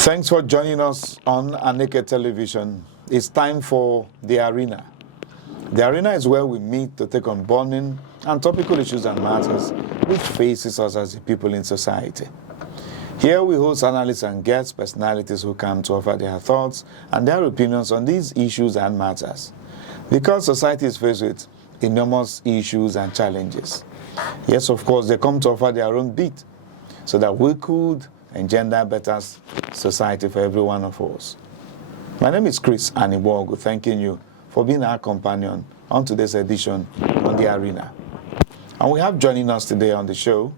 Thanks for joining us on Aneke Television. It's time for The Arena. The Arena is where we meet to take on burning and topical issues and matters which faces us as the people in society. Here we host analysts and guest personalities who come to offer their thoughts and their opinions on these issues and matters. Because society is faced with enormous issues and challenges. Yes, of course, they come to offer their own bit so that we could engender better society for every one of us. My name is Chris Ezeagu, thanking you for being our companion on today's edition on The Arena. And we have joining us today on the show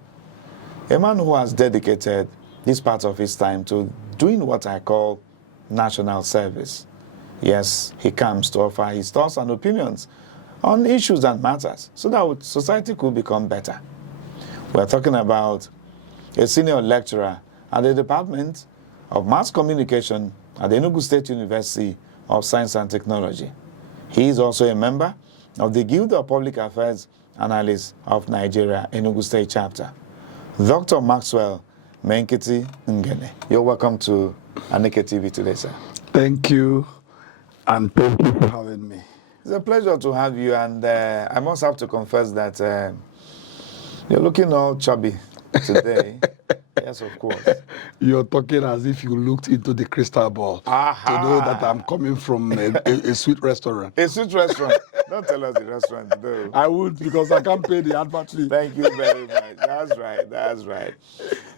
a man who has dedicated this part of his time to doing what I call national service. Yes, he comes to offer his thoughts and opinions on issues and matters so that society could become better. We're talking about a senior lecturer at the Department of Mass Communication at the Ezeagu State University of Science and Technology. He is also a member of the Guild of Public Affairs Analysts of Nigeria, Ezeagu State Chapter. Dr. Maxwell Menkiti Ngene, you're welcome to Aneke TV today, sir. Thank you, and thank you for having me. It's a pleasure to have you, and I must have to confess that you're looking all chubby today. Yes, of course. You're talking as if you looked into the crystal ball to know that I'm coming from a sweet restaurant. A sweet restaurant. Don't tell us the restaurant, though. I would, because I can't pay the advert fee. Thank you very much. That's right. That's right.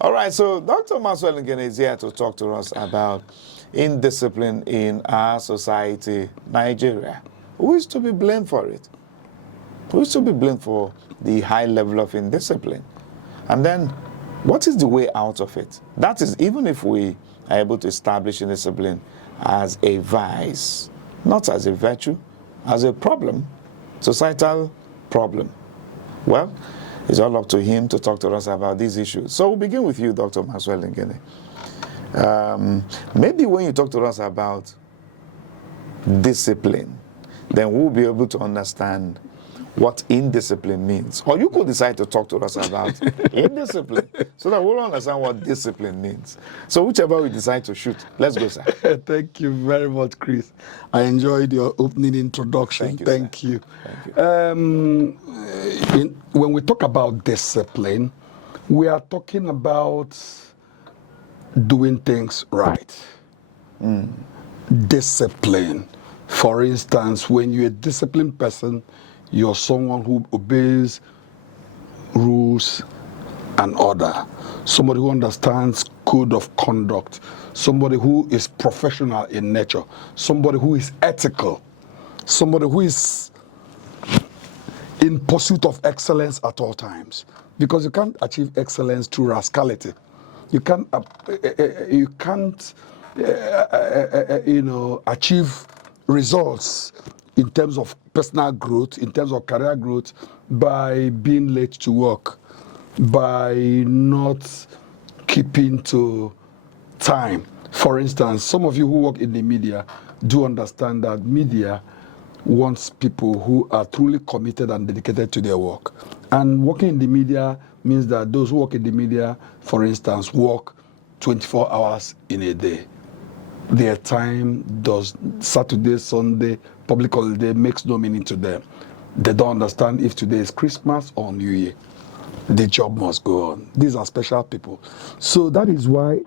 All right. So Dr. Maxwell Ngene is here to talk to us about indiscipline in our society, Nigeria. Who is to be blamed for it? Who is to be blamed for the high level of indiscipline? And then, what is the way out of it? That is, even if we are able to establish indiscipline as a vice, not as a virtue, as a problem, societal problem. Well, it's all up to him to talk to us about these issues. So we'll begin with you, Dr. Maxwell Ngene. Maybe when you talk to us about discipline, then we'll be able to understand what indiscipline means. Or you could decide to talk to us about indiscipline so that we'll understand what discipline means. So whichever we decide to shoot, let's go, sir. Thank you very much, Chris. I enjoyed your opening introduction. Thank you. When we talk about discipline, we are talking about doing things right. Discipline. For instance, when you're a disciplined person, you're someone who obeys rules and order, somebody who understands code of conduct, somebody who is professional in nature, somebody who is ethical, somebody who is in pursuit of excellence at all times. Because you can't achieve excellence through rascality. You can't achieve results in terms of personal growth, in terms of career growth, by being late to work, by not keeping to time. For instance, some of you who work in the media do understand that media wants people who are truly committed and dedicated to their work. And working in the media means that those who work in the media, for instance, work 24 hours in a day. Their time does Saturday, Sunday, public holiday makes no meaning to them. They don't understand if today is Christmas or New Year. The job must go on. These are special people. So that is why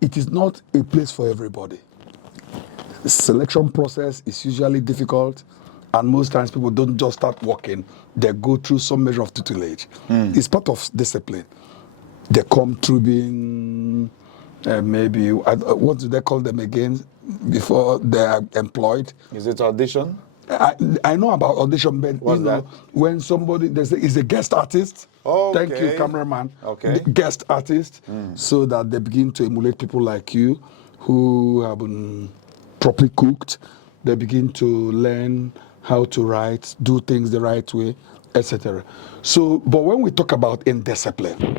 it is not a place for everybody. The selection process is usually difficult, and most times people don't just start working. They go through some measure of tutelage. It's part of discipline. They come through being maybe, what do they call them again before they are employed? Is it audition? I know about audition, but when somebody is a guest artist, okay. Thank you, cameraman, okay. Guest artist, so that they begin to emulate people like you who have been properly cooked. They begin to learn how to write, do things the right way, etc. So, but when we talk about indiscipline,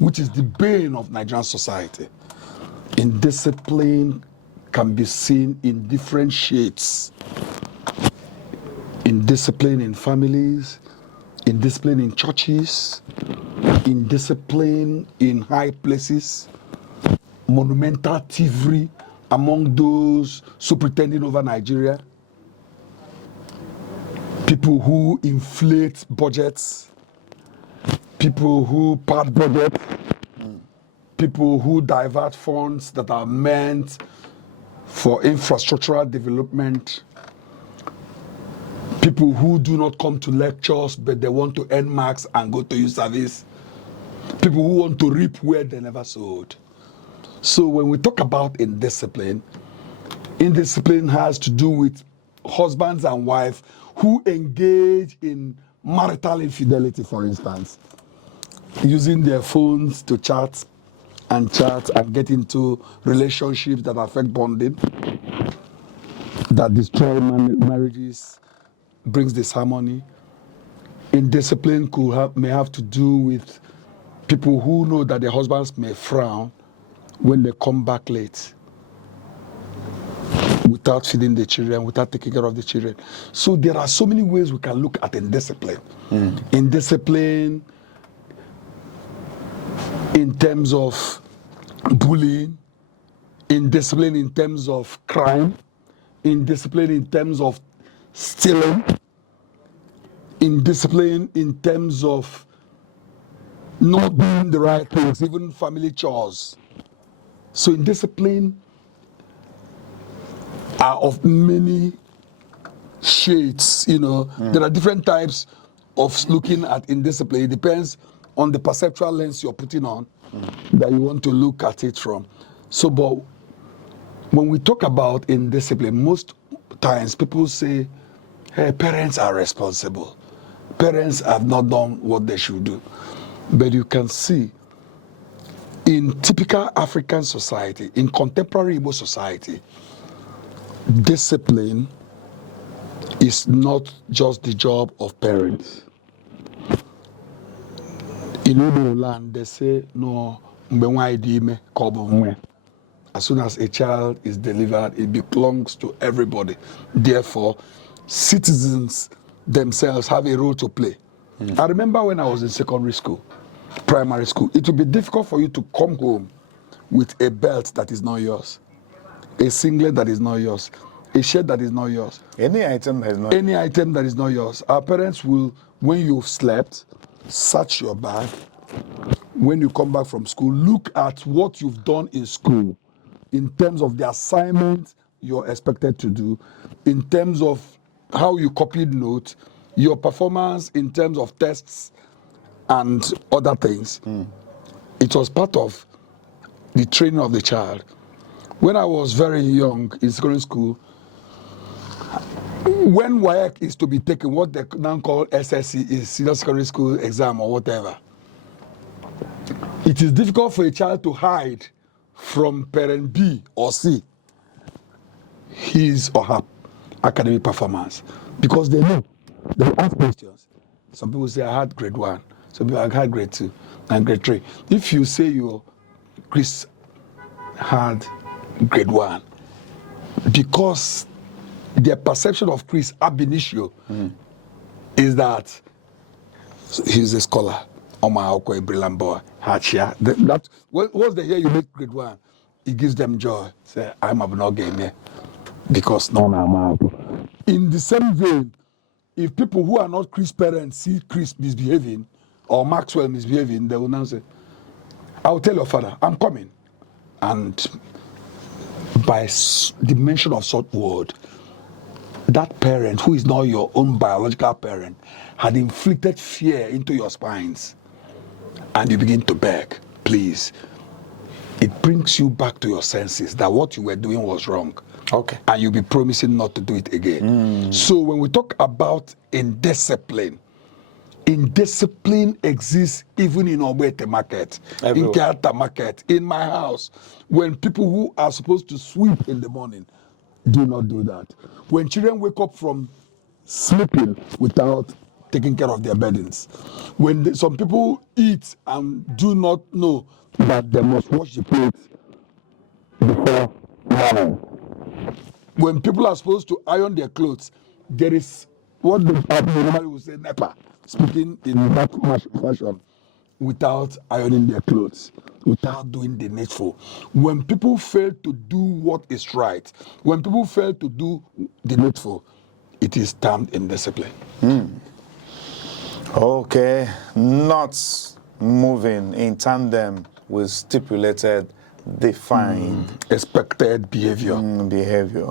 which is the bane of Nigerian society, indiscipline can be seen in different shades. Indiscipline in families, indiscipline in churches, indiscipline in high places, monumental thievery among those superintending over Nigeria, people who inflate budgets, people who pad budgets, people who divert funds that are meant for infrastructural development, people who do not come to lectures but they want to earn marks and go to youth service, people who want to reap where they never sowed. So when we talk about indiscipline has to do with husbands and wives who engage in marital infidelity, for instance, using their phones to chat and get into relationships that affect bonding, that destroy marriages, brings disharmony. Indiscipline may have to do with people who know that their husbands may frown when they come back late, without feeding the children, without taking care of the children. So there are so many ways we can look at indiscipline. Indiscipline in terms of bullying, indiscipline in terms of crime, indiscipline in terms of stealing, indiscipline in terms of not doing the right things, even family chores. So indiscipline are of many shades, There are different types of looking at indiscipline. It depends on the perceptual lens you're putting on that you want to look at it from. So, but when we talk about indiscipline, most times people say, hey, parents are responsible. Parents have not done what they should do. But you can see in typical African society, in contemporary Igbo society, discipline is not just the job of parents. In Igbo land, they say, no, as soon as a child is delivered, it belongs to everybody. Therefore, citizens themselves have a role to play. I remember when I was in secondary school, primary school, it would be difficult for you to come home with a belt that is not yours, a singlet that is not yours, a shirt that is not yours. Any item that is not yours. Our parents will, when you've slept, search your bag. When you come back from school, look at what you've done in school in terms of the assignment you're expected to do, in terms of how you copied notes, your performance in terms of tests and other things. It was part of the training of the child. When I was very young in secondary school, when WAEC is to be taken, what they now call SSC is senior secondary school exam or whatever, it is difficult for a child to hide from parent B or C his or her academic performance, because they know. They will ask questions. Some people say, I had grade 1. Some people, I had grade 2 and grade 3. If you say Chris had grade 1, because their perception of Chris ab initio is that he's a scholar. Oma a brilliant boy. That once they hear you make grade 1, it gives them joy. Say, I'm not game here because no. In the same vein, if people who are not Chris parents see Chris misbehaving or Maxwell misbehaving, they will now say, I will tell your father, I'm coming. And by the mention of such word, that parent who is not your own biological parent had inflicted fear into your spines, and you begin to beg, please. It brings you back to your senses that what you were doing was wrong. Okay. And you'll be promising not to do it again. So when we talk about indiscipline exists even in Ogbete market, Everywhere. in Keata market, in my house. When people who are supposed to sweep in the morning do not do that. When children wake up from sleeping without taking care of their burdens. When some people eat and do not know that they must wash the plates before morning. When people are supposed to iron their clothes, there is what the normally would say NEPA, speaking in that fashion. without ironing their clothes, without doing the needful. When people fail to do what is right, when people fail to do the needful, it is termed indiscipline. Okay, not moving in tandem with stipulated, defined Expected behavior. behavior.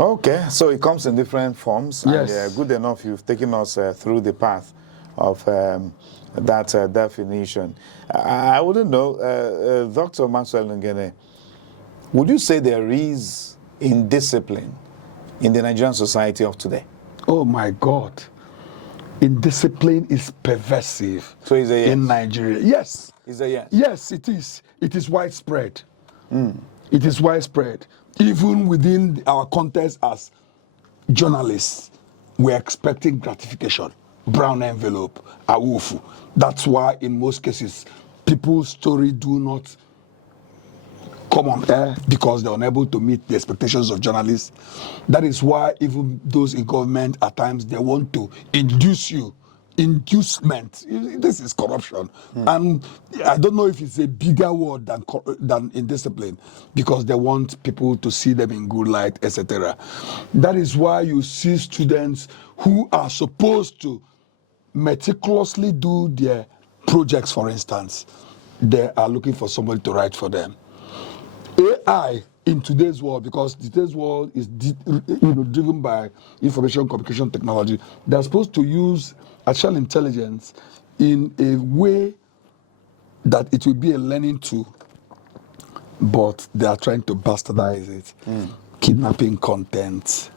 Okay, so it comes in different forms. Yes. And good enough, you've taken us through the path of that definition. I wouldn't know, Dr. Maxwell Ngene, would you say there is indiscipline in the Nigerian society of today? Oh my God. Indiscipline is pervasive So is a yes. in Nigeria. Yes. Is a yes. Yes, it is. It is widespread. It is widespread. Even within our context as journalists, we're expecting gratification. Brown envelope, awufu. That's why in most cases, people's story do not come on air because they're unable to meet the expectations of journalists. That is why even those in government at times, they want to induce you. Inducement. This is corruption. And I don't know if it's a bigger word than indiscipline because they want people to see them in good light, etc. That is why you see students who are supposed to meticulously do their projects, for instance. They are looking for somebody to write for them. AI in today's world, because today's world is driven by information communication technology, they're supposed to use artificial intelligence in a way that it will be a learning tool, but they are trying to bastardize it, kidnapping content,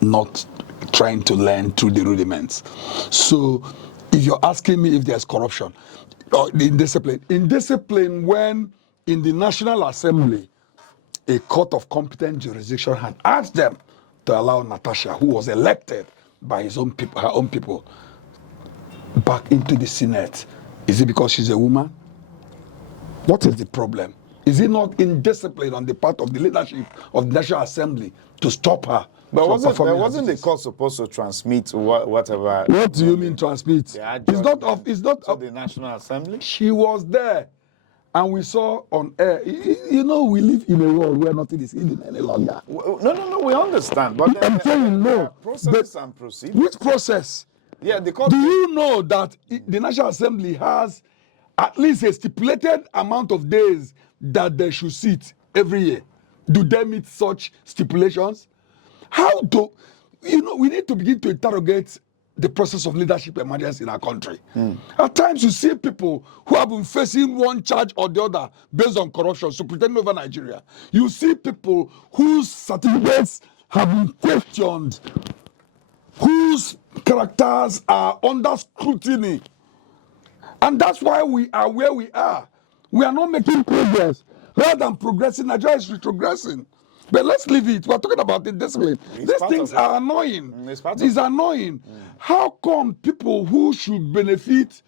not trying to learn through the rudiments. So if you're asking me if there's corruption or indiscipline when in the National Assembly, a court of competent jurisdiction had asked them to allow Natasha, who was elected by her own people, back into the Senate. Is it because she's a woman? What is the problem? Is it not indiscipline on the part of the leadership of the National Assembly to stop her? But wasn't the duties? court supposed to transmit whatever? What do you mean transmit? It's not to the National Assembly. She was there. And we saw on air, you know, we live in a world where nothing is hidden any longer. No, we understand. But I'm saying there no. are processes and procedures. Which process? Yeah, the court. Do you know that the National Assembly has at least a stipulated amount of days that they should sit every year? Do they meet such stipulations? How do, we need to begin to interrogate the process of leadership emergence in our country. At times you see people who have been facing one charge or the other based on corruption, so pretending over Nigeria. You see people whose certificates have been questioned, whose characters are under scrutiny. And that's why we are where we are. We are not making progress. Rather than progressing, Nigeria is retrogressing. But let's leave it. We're talking about indiscipline. These things are annoying. It's annoying. How come people who should benefit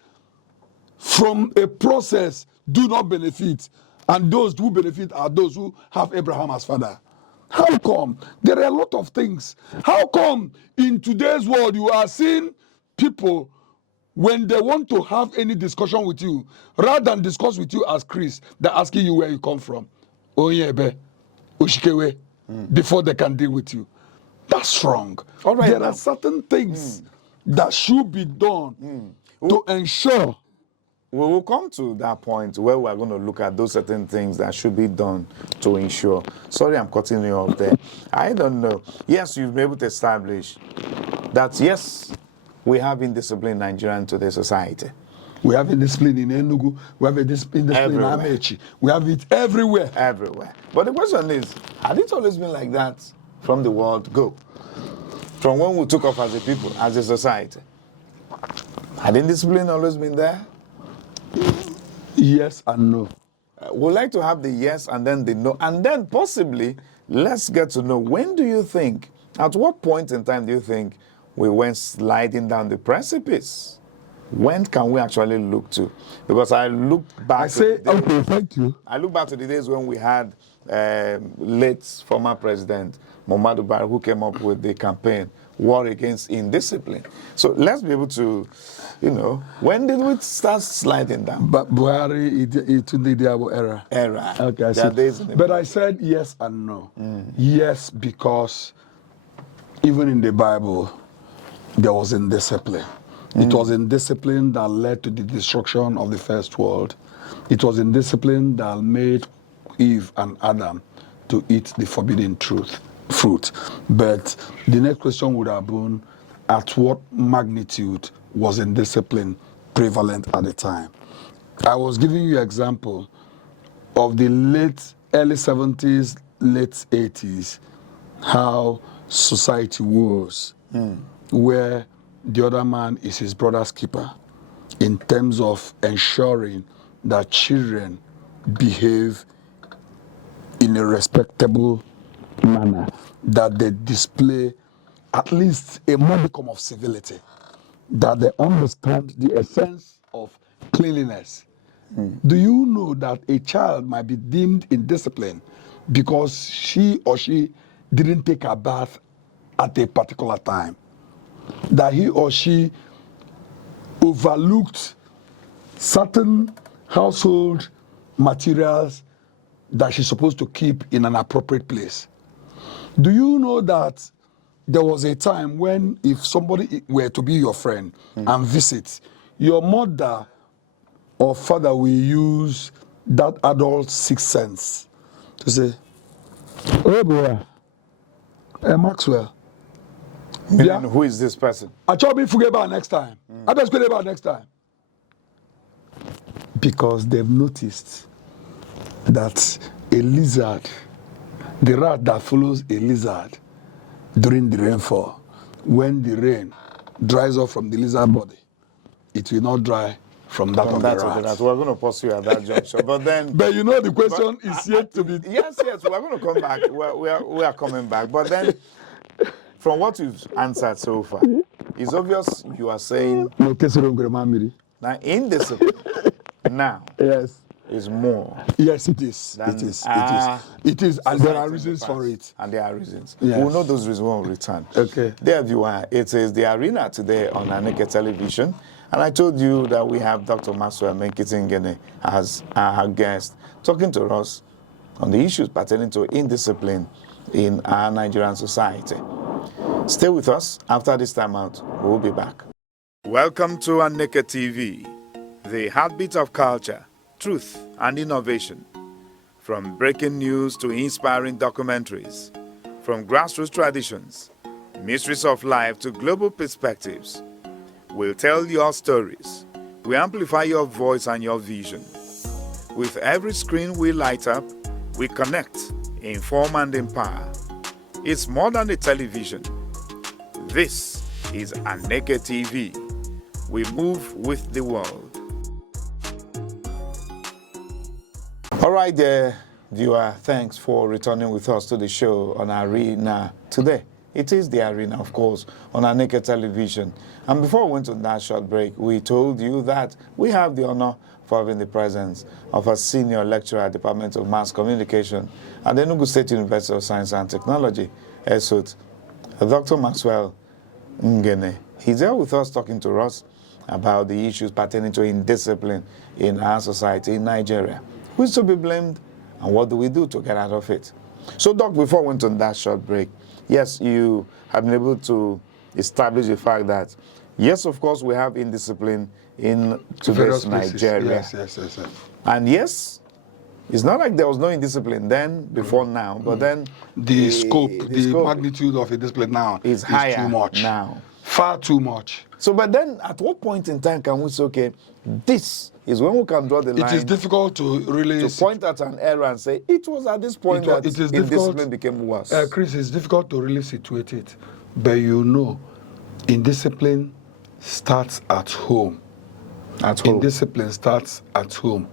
from a process do not benefit? And those who benefit are those who have Abraham as father. How come? There are a lot of things. How come in today's world you are seeing people, when they want to have any discussion with you, rather than discuss with you as Chris, they're asking you where you come from. Oh yeah, Ushikewe, before they can deal with you. That's wrong. All right, there are certain things that should be done to ensure. We will come to that point where we are going to look at those certain things that should be done to ensure. Sorry, I'm cutting you off there. I don't know. Yes, you've been able to establish that, yes, we have indiscipline in Nigeria and today's society. We have indiscipline in Enugu. We have indiscipline in Amechi. We have it everywhere. Everywhere. But the question is, had it always been like that from the word go? From when we took off as a people, as a society? Had indiscipline always been there? Yes and no. We'd like to have the yes and then the no. And then possibly, let's get to know, when do you think, at what point in time do you think we went sliding down the precipice? When can we actually look to? Because I look back okay, thank you. I look back to the days when we had late former President Muhammadu Buhari, who came up with the campaign, war against indiscipline. So let's be able to, when did we start sliding down? But Buhari, it in the Diabo era. Era. Okay, I There are see. days in the But I said yes and no. Yes, because even in the Bible, there was indiscipline. It was indiscipline that led to the destruction of the first world. It was indiscipline that made Eve and Adam to eat the forbidden fruit. But the next question would have been, at what magnitude was indiscipline prevalent at the time? I was giving you an example of the early 70s, late 80s, how society was, where the other man is his brother's keeper in terms of ensuring that children behave in a respectable manner, that they display at least a modicum of civility, that they understand the essence of cleanliness. Do you know that a child might be deemed indisciplined because he or she didn't take a bath at a particular time? That he or she overlooked certain household materials that she's supposed to keep in an appropriate place? Do you know that there was a time when if somebody were to be your friend and visit, your mother or father will use that adult sixth sense to say, "Oh boy, Maxwell, Meaning, who is this person? I told me forget about next time. I just forget about next time." Because they've noticed that a lizard, the rat that follows a lizard during the rainfall, when the rain dries off from the lizard body, it will not dry from that of the rat. We're going to pause you at that junction. But then... But the question is yet to be... Yes, we're going to come back. We are coming back. But then, from what you've answered so far, it's obvious you are saying now indiscipline now yes, is more. Yes, it is. It is, and there are reasons for it. And there are reasons. Yes. We'll know those reasons when we return. Okay. There you are. It is the arena today on Aneke Television. And I told you that we have Dr. Maxwell Menkiti as our guest, talking to us on the issues pertaining to indiscipline in our Nigerian society. Stay with us. After this time out, we'll be back. Welcome to Aneke TV, the heartbeat of culture, truth, and innovation. From breaking news to inspiring documentaries, from grassroots traditions, mysteries of life to global perspectives, we'll tell your stories. We amplify your voice and your vision. With every screen we light up, we connect, inform, and empower. It's more than a television. This is Aneke TV. We move with the world. All right, viewer, thanks for returning with us to the show on Arena today. It is the Arena, of course, on Aneke Television. And before we went on that short break, we told you that we have the honor of having the presence of a senior lecturer at the Department of Mass Communication at the Enugu State University of Science and Technology, Assests, Dr. Maxwell Ngene. He's here with us talking to us about the issues pertaining to indiscipline in our society in Nigeria. Who is to be blamed and what do we do to get out of it? So, Doc, before we went on that short break, yes, you have been able to establish the fact that, yes, of course, we have indiscipline in today's Nigeria. Yes. And yes, it's not like there was no indiscipline then, before now, but then The scope, the magnitude of indiscipline now is higher too much. now. Far too much. So, but then at what point in time can we say, okay, this is when we can draw the line? It is difficult to really... To point at an error and say, it was at this point that indiscipline became worse. Chris, it's difficult to really situate it. But indiscipline starts at home. Indiscipline starts at home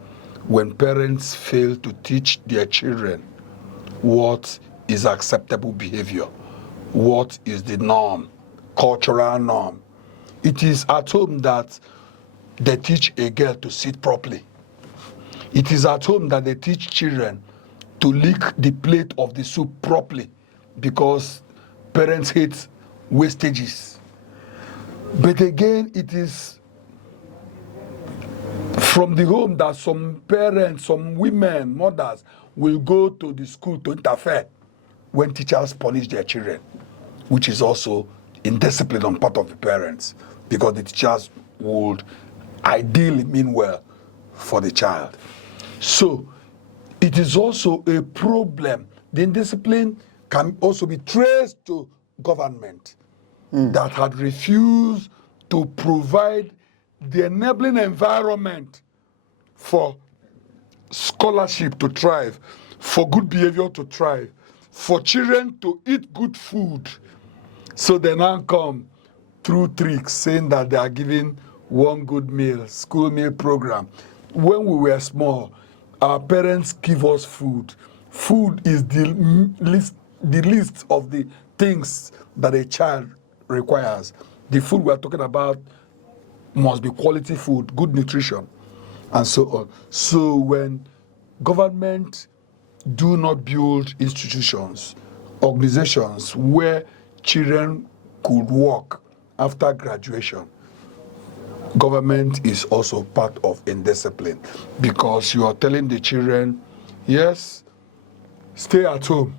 when parents fail to teach their children what is acceptable behavior, what is the norm, cultural norm. It is at home that they teach a girl to sit properly. It is at home that they teach children to lick the plate of the soup properly, because parents hate wastages. But again, it is from the home that some parents, some women, mothers will go to the school to interfere when teachers punish their children, which is also indiscipline on part of the parents, because the teachers would ideally mean well for the child. So it is also a problem. The indiscipline can also be traced to government that had refused to provide the enabling environment for scholarship to thrive, for good behavior to thrive, for children to eat good food. So they now come through tricks saying that they are giving one good meal, school meal program. When we were small, our parents give us food. Food is the least of the things that a child requires. The food we're talking about must be quality food, good nutrition, and so on. So when government do not build institutions, organizations where children could work after graduation, government is also part of indiscipline, because you are telling the children, yes, stay at home,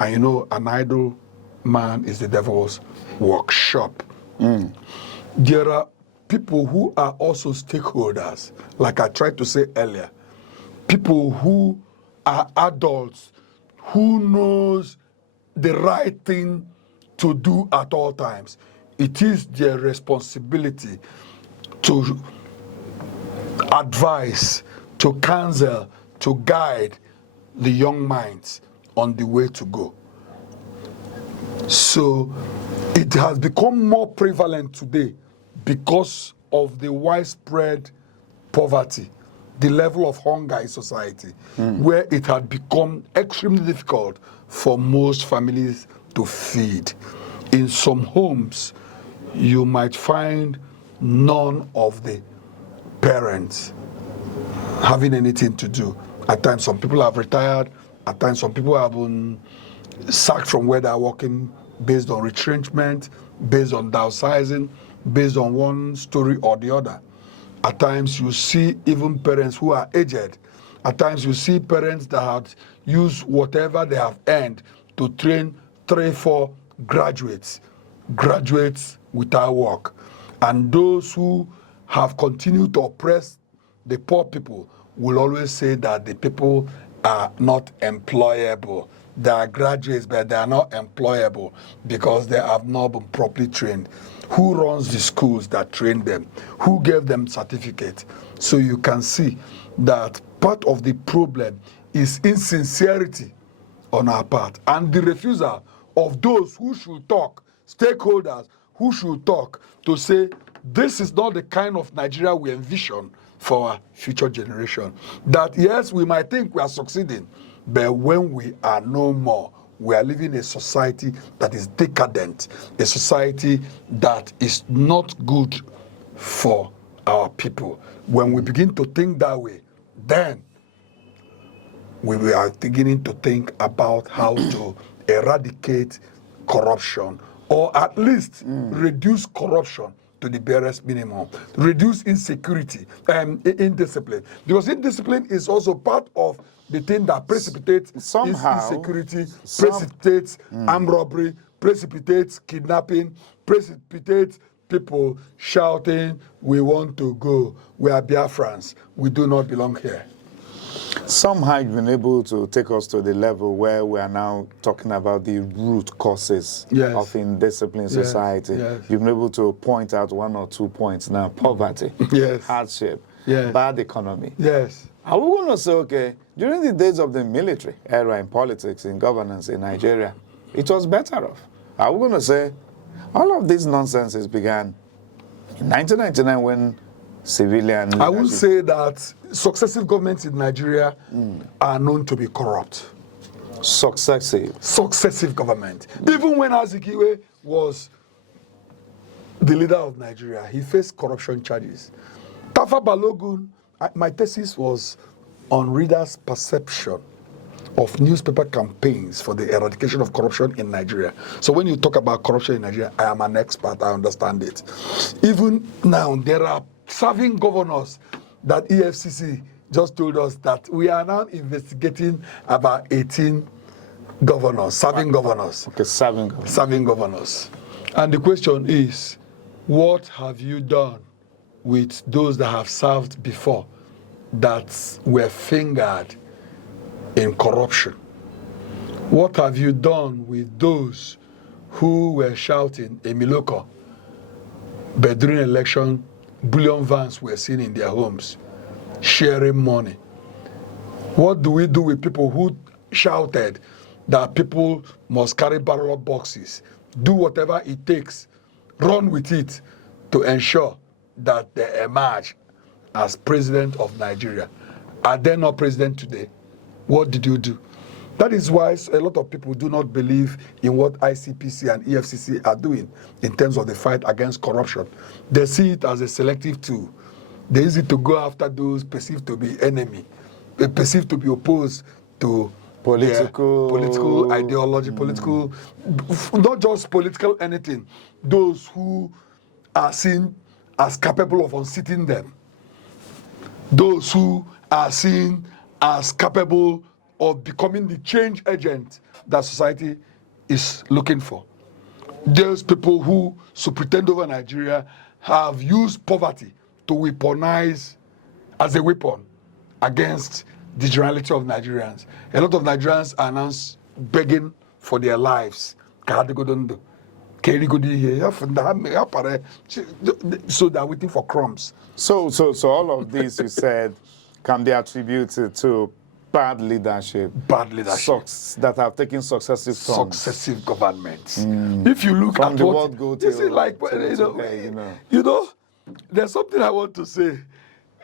and you know an idle man is the devil's workshop. There are people who are also stakeholders, like I tried to say earlier, people who are adults, who knows the right thing to do at all times. It is their responsibility to advise, to counsel, to guide the young minds on the way to go. So it has become more prevalent today because of the widespread poverty, the level of hunger in society, where it had become extremely difficult for most families to feed. In some homes, you might find none of the parents having anything to do. At times, some people have retired. At times, some people have been sacked from where they're working based on retrenchment, based on downsizing, based on one story or the other. At times, you see even parents who are aged. At times, you see parents that have used whatever they have earned to train 3-4 graduates without work. And those who have continued to oppress the poor people will always say that the people are not employable. They are graduates, but they are not employable because they have not been properly trained. Who runs the schools that train them? Who gave them certificates? So you can see that part of the problem is insincerity on our part and the refusal of those who should talk, stakeholders who should talk, to say this is not the kind of Nigeria we envision for our future generation. That yes, we might think we are succeeding, but when we are no more, we are living a society that is decadent, a society that is not good for our people. When we begin to think that way, then we are beginning to think about how to eradicate corruption, or at least reduce corruption to the barest minimum, reduce insecurity and indiscipline. Because indiscipline is also part of the thing that precipitates insecurity, precipitates armed robbery, precipitates kidnapping, precipitates people shouting, we want to go, we are Biafrans, we do not belong here. Some have been able to take us to the level where we are now talking about the root causes of indisciplined society. You've been able to point out 1 or 2 points now: poverty, hardship, bad economy. Are we going to say, okay, during the days of the military era in politics, in governance in Nigeria, it was better off? Are we going to say all of these nonsenses began in 1999 when civilian leadership? I will say that successive governments in Nigeria are known to be corrupt. Successive government. Even when Ezeagu was the leader of Nigeria, he faced corruption charges. Tafa Balogun, my thesis was on readers' perception of newspaper campaigns for the eradication of corruption in Nigeria. So when you talk about corruption in Nigeria, I am an expert, I understand it. Even now, there are serving governors that EFCC just told us that we are now investigating about 18 governors, serving governors. Okay, serving governors. Serving governors. And the question is, what have you done with those that have served before that were fingered in corruption? What have you done with those who were shouting Emiloko, but during election, bullion vans were seen in their homes, sharing money? What do we do with people who shouted that people must carry ballot boxes, do whatever it takes, run with it to ensure that they emerge as president of Nigeria? Are they not president today? What did you do? That is why a lot of people do not believe in what ICPC and EFCC are doing in terms of the fight against corruption. They see it as a selective tool. They use it to go after those perceived to be enemy, perceived to be opposed to political ideology, political, not just political anything, those who are seen as capable of unseating them, those who are seen as capable of becoming the change agent that society is looking for. Those people who pretend over Nigeria have used poverty to weaponize as a weapon against the generality of Nigerians. A lot of Nigerians are now begging for their lives. So they're waiting for crumbs. So all of this you said can be attributed to bad leadership. Bad leadership. That have taken successive turns. Successive governments. If you look From at the what world go this is like, you know, there's something I want to say.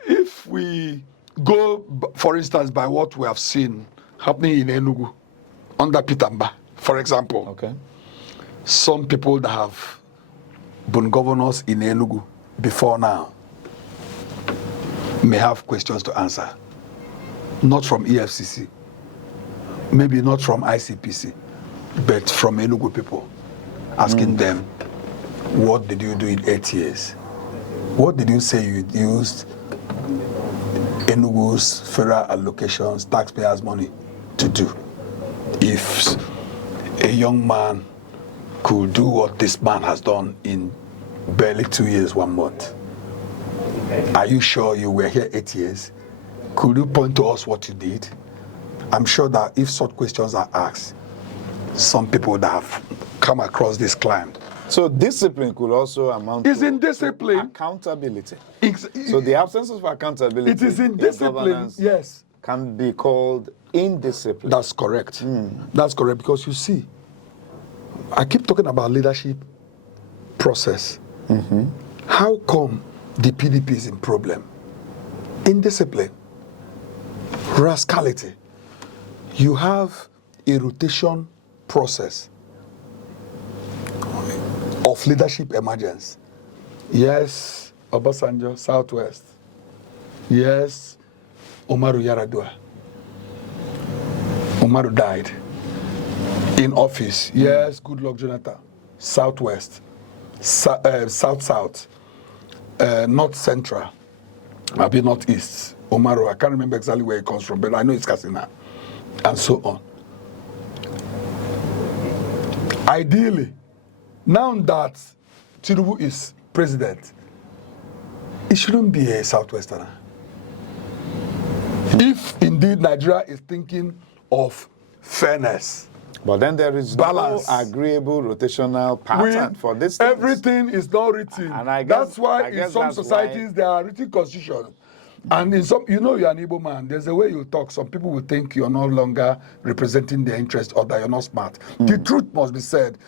If we go, for instance, by what we have seen happening in Enugu under Pitamba, for example. Okay. Some people that have been governors in Enugu before now may have questions to answer. Not from EFCC, maybe not from ICPC, but from Enugu people, asking them, what did you do in 8 years? What did you say you used Enugu's federal allocations, taxpayers' money to do? If a young man could do what this man has done in barely 2 years, 1 month, are you sure you were here 8 years? Could you point to us what you did? I'm sure that if such questions are asked, some people that have come across this climb. So discipline could also amount It's to in discipline. Accountability. So the absence of accountability It is in discipline, yes. Can be called indiscipline. That's correct. That's correct, because you see, I keep talking about leadership process. How come the PDP is in problem? Indiscipline. Rascality. You have a rotation process of leadership emergence. Yes, Obasanjo, Southwest. Yes, Umaru Yaradua. Umaru died in office. Yes, Goodluck Jonathan, Southwest, South, North Central, maybe Northeast. Umaru, I can't remember exactly where it comes from, but I know it's Katsina, and so on. Ideally, now that Tinubu is president, it shouldn't be a Southwesterner. If indeed Nigeria is thinking of fairness, but then there is balance, no agreeable rotational pattern for this. Everything is not written. And I guess, that's why in some societies there are written constitutions. And in some, you know, you're an Igbo man, there's a way you talk. Some people will think you're no longer representing their interest or that you're not smart. The truth must be said,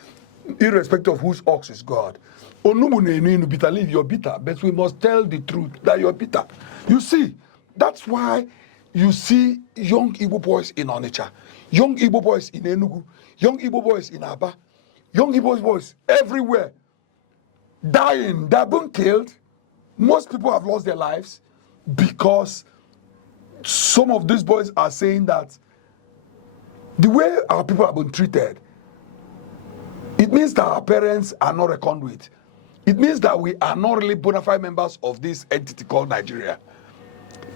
irrespective of whose ox is God. Believe you're bitter, but we must tell the truth that you're bitter. You see, that's why you see young Igbo boys in Onitsha, young Igbo boys in Enugu, young Igbo boys in Aba, young Igbo boys everywhere dying. They're being killed. Most people have lost their lives because some of these boys are saying that the way our people have been treated, it means that our parents are not reckoned with. It means that we are not really bona fide members of this entity called Nigeria.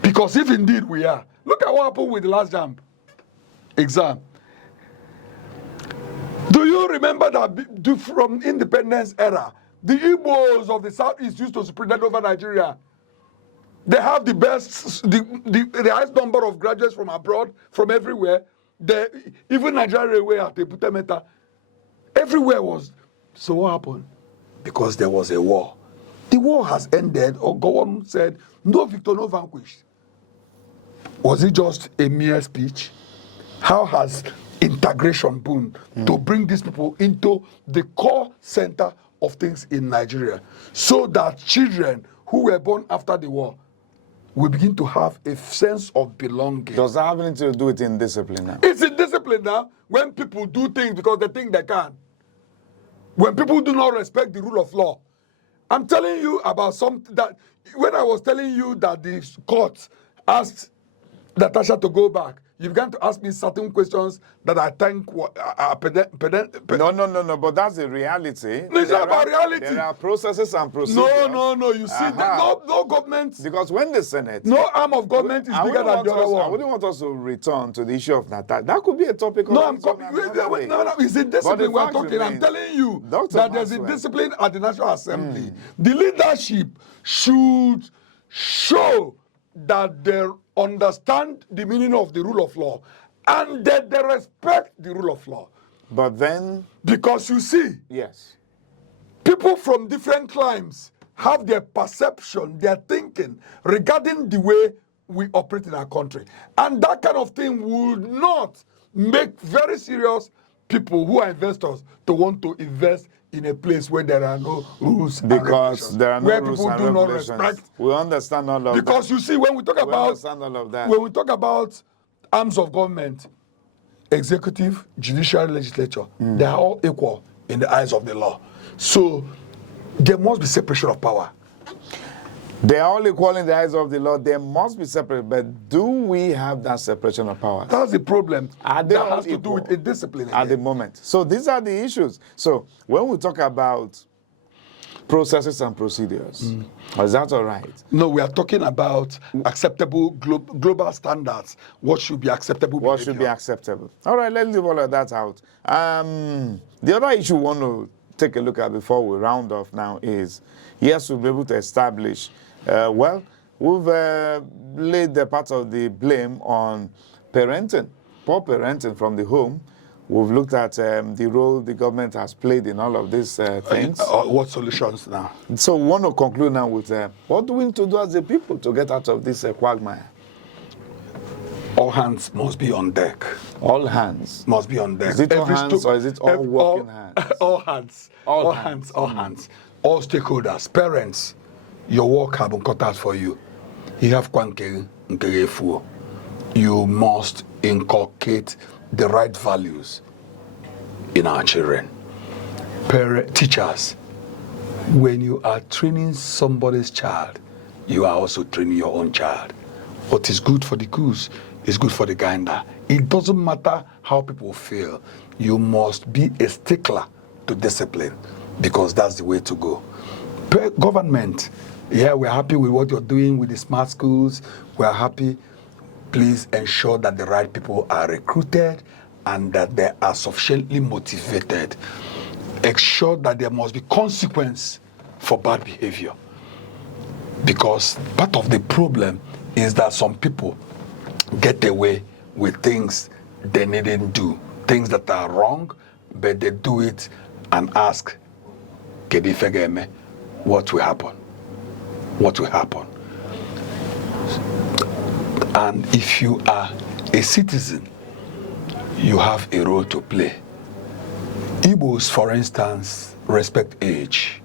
Because if indeed we are, look at what happened with the last exam. Do you remember that from independence era, the Igbos of the Southeast used to spread over Nigeria? They have the best, the highest number of graduates from abroad, from everywhere. Even Nigeria were at the Putemeta. Everywhere was. So what happened? Because there was a war. The war has ended, or government said, no victor, no vanquish. Was it just a mere speech? How has integration been to bring these people into the core center of things in Nigeria, so that children who were born after the war will begin to have a sense of belonging? Does that have anything to do with indiscipline now? It's indiscipline now when people do things because they think they can. When people do not respect the rule of law. I'm telling you about something that, when I was telling you that the court asked Natasha to go back, you began to ask me certain questions that I think are No, but that's the reality. No, it's not about reality. There are processes and procedures. No, you see, no government, Because when the Senate... no arm of government is bigger than the other one. I wouldn't want us to return to the issue of Natasha. That could be a topic of... No, it's a discipline we're talking. I'm telling you that there's a discipline at the National Assembly. The leadership should show that they understand the meaning of the rule of law and that they respect the rule of law. But then... Because you see, yes, people from different climes have their perception, their thinking regarding the way we operate in our country. And that kind of thing would not make very serious people who are investors to want to invest in a place where there are no rules and regulations. There are no where rules people and do not regulations. respect. We understand all of that. Because you see, when we talk understand all of that. when we talk about arms of government, executive, judiciary, legislature, they are all equal in the eyes of the law. So there must be separation of power. They are all equal in the eyes of the law. There must be separate. But do we have that separation of powers? That's the problem. Are they that all has to do equal with a discipline at the again. moment? So these are the issues. So when we talk about processes and procedures, is that all right? No, we are talking about acceptable global standards. What should be acceptable What behavior. should be acceptable? All right, let's leave all of that out. The other issue we want to take a look at before we round off now is, yes, we'll be able to establish, we've laid the part of the blame on parenting, poor parenting from the home. We've looked at the role the government has played in all of these things. What solutions now? So we want to conclude now with what do we need to do as a people to get out of this quagmire? All hands must be on deck. All hands. Must be on deck. Is it all hands or is it all working hands? All hands. All hands. All hands. All stakeholders, parents, your work has been cut out for you. You have you must inculcate the right values in our children. Teachers, when you are training somebody's child, you are also training your own child. What is good for the goose is good for the gander. It doesn't matter how people feel. You must be a stickler to discipline, because that's the way to go. Government, yeah, we're happy with what you're doing with the smart schools. We're happy. Please ensure that the right people are recruited and that they are sufficiently motivated. Ensure that there must be consequence for bad behavior. Because part of the problem is that some people get away with things they needn't do, things that are wrong, but they do it and ask, what will happen? What will happen? And if you are a citizen, you have a role to play. Igbos, for instance, respect age.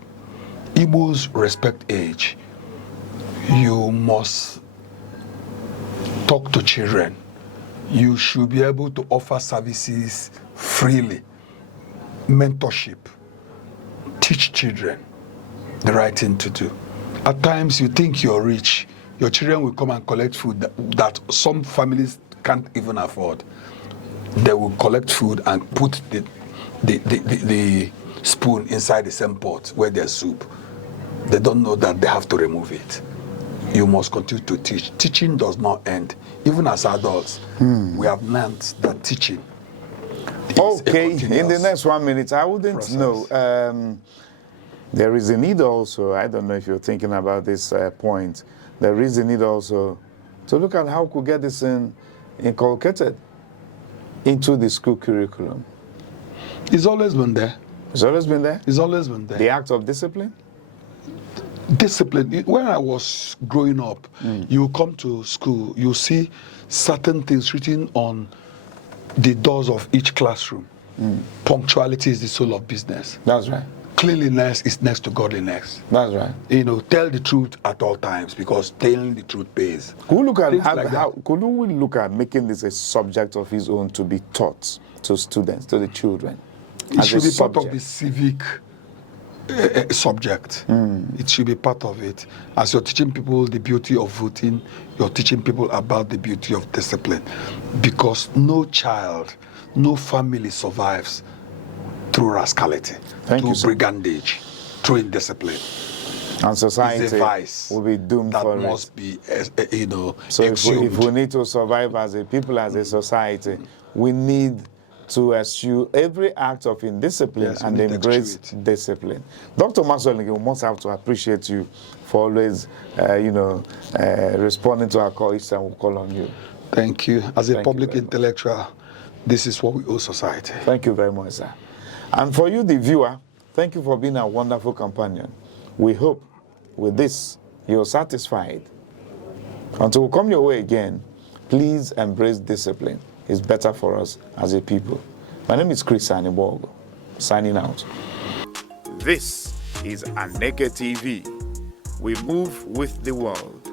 Igbos respect age. You must talk to children. You should be able to offer services freely. Mentorship. Teach children the right thing to do. At times you think you're rich. Your children will come and collect food that some families can't even afford. they will collect food and put the spoon inside the same pot where there's soup. They don't know that they have to remove it. You must continue to teach. Teaching does not end. Even as adults, we have learned that teaching is Okay, a in the next 1 minute, I wouldn't process. know. There is a need also, I don't know if you're thinking about this point, there is a need also to look at how we could get this inculcated into the school curriculum. It's always been there. It's always been there? It's always been there. The act of discipline? Discipline. When I was growing up, you come to school, you see certain things written on the doors of each classroom. Punctuality is the soul of business. That's right. Cleanliness is next to godliness. That's right. You know, tell the truth at all times because telling the truth pays. Could we look at Things like could we look at making this a subject of his own to be taught to students, to the children? It as should a be part of subject? the civic subject. It should be part of it. As you're teaching people the beauty of voting, you're teaching people about the beauty of discipline. Because no child, no family survives through rascality, Thank through you, sir. brigandage, through indiscipline. And society It's a vice will be doomed that for must it. be, you know, So exhumed. if we need to survive as a people, as a society, we need to eschew every act of indiscipline Yes, we and need to embrace eschew it. discipline. Dr. Maxwell, we must have to appreciate you for always, responding to our call each time we call on you. Thank you. As a Thank you public very much. intellectual, this is what we owe society. Thank you very much, sir. And for you, the viewer, thank you for being a wonderful companion. We hope with this you're satisfied. Until we come your way again, please embrace discipline. It's better for us as a people. My name is Chris Anibogo, signing out. This is Aneke TV. We move with the world.